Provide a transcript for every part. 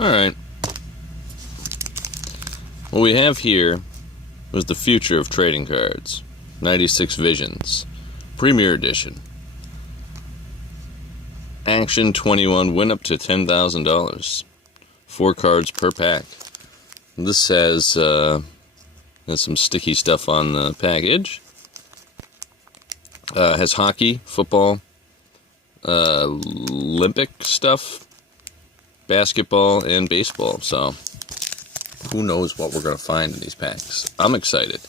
Alright. What we have here was the future of trading cards. 96 Visions. Premier Edition. Action 21, win up to $10,000. 4 cards per pack. This has some sticky stuff on the package. Has hockey, football, Olympic stuff, basketball, and baseball. So, who knows what we're going to find in these packs. I'm excited.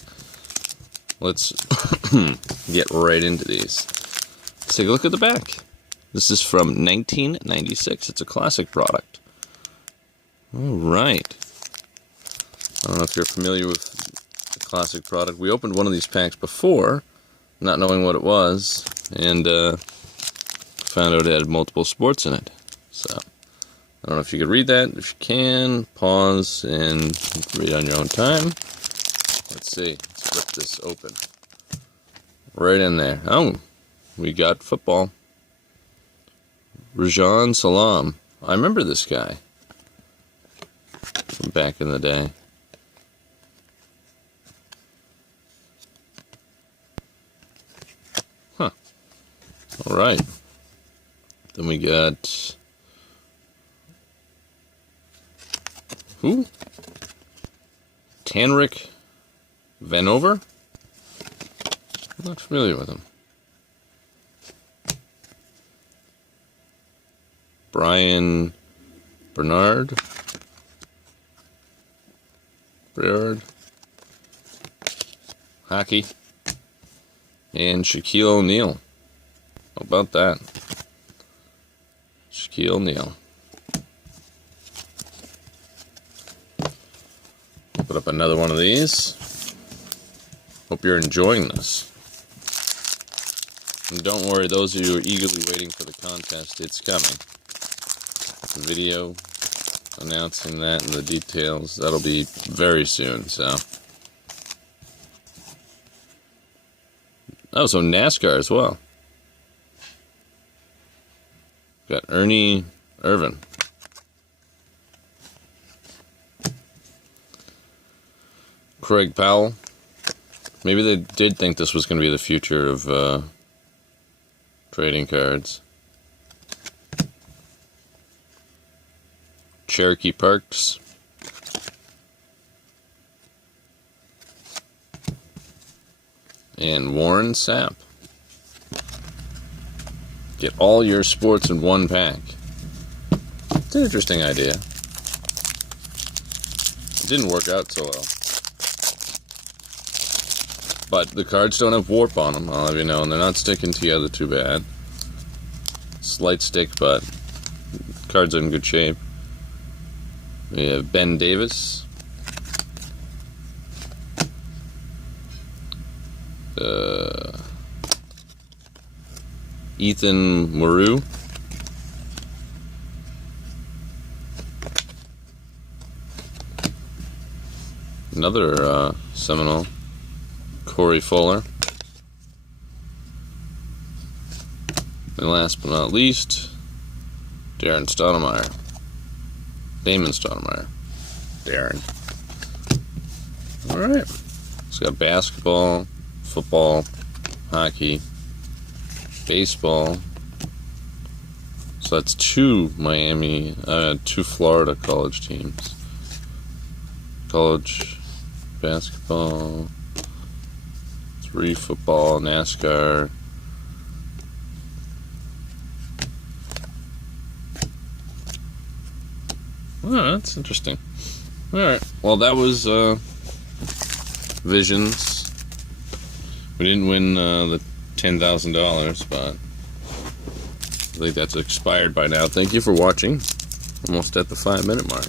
Let's get right into these. Let's take a look at the back. This is from 1996. It's a classic product. Alright. I don't know if you're familiar with the classic product. We opened one of these packs before, not knowing what it was, and found out it had multiple sports in it. So, I don't know if you could read that. If you can, pause and read on your own time. Let's see. Let's rip this open. Right in there. Oh, we got football. Rajan Salam. I remember this guy from back in the day. Huh. Alright. Then we got... who? Tanric Vanover? I'm not familiar with him. Brian Bernard. Hockey. And Shaquille O'Neal. How about that? Shaquille O'Neal. Put up another one of these. Hope you're enjoying this. And don't worry, those of you who are eagerly waiting for the contest, it's coming. The video announcing that and the details, that'll be very soon, so. Oh, so NASCAR as well. Got Ernie Irvan. Craig Powell. Maybe they did think this was going to be the future of trading cards. Cherokee Parks. And Warren Sapp. Get all your sports in one pack. It's an interesting idea. It didn't work out so well. But the cards don't have warp on them, I'll have you know, and they're not sticking together too bad. Slight stick, but cards are in good shape. We have Ben Davis. Ethan Moreau. Another Seminole. Corey Fuller. And last but not least, Darren Stoudemire. Damon Stoudemire. Darren. Alright. It's got basketball, football, hockey, baseball. So that's 2 Florida college teams. College basketball, 3 football, NASCAR. Oh, that's interesting. Alright, well that was Visions. We didn't win the $10,000, but I think that's expired by now. Thank you for watching. Almost at the 5-minute mark.